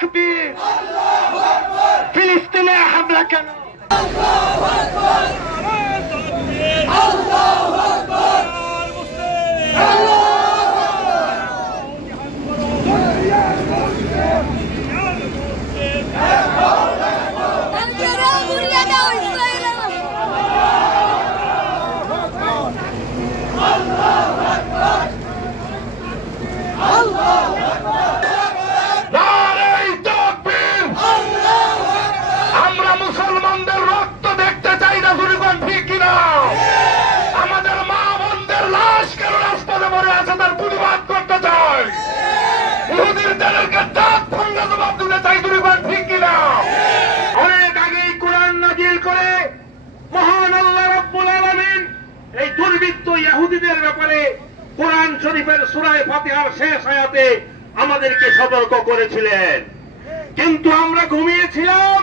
তাকবীর, ফিলিস্তিনে হামলা কেন? আমরা মুসলমানদের রক্ত দেখতে চাই না, জুরিগণ ঠিক কিনা? আমাদের মা বোনদের লাশ কেন রাস্তাতে মরে আছে তার প্রতিবাদ করতে চাই। ইহুদির দেরকে দাঁত ভাঙা জবাব দিতে চাই, জুরিগণ ঠিক কিনা? অনেক আগেই কোরআন নাজিল করে মহান আল্লাহ রাব্বুল আলামিন এই দুর্বৃত্ত ইহুদিদের ব্যাপারে কোরআন শরীফের সূরা ফাতিহার শেষ আয়াতে আমাদেরকে সতর্ক করেছিলেন, কিন্তু আমরা ঘুমিয়েছিলাম।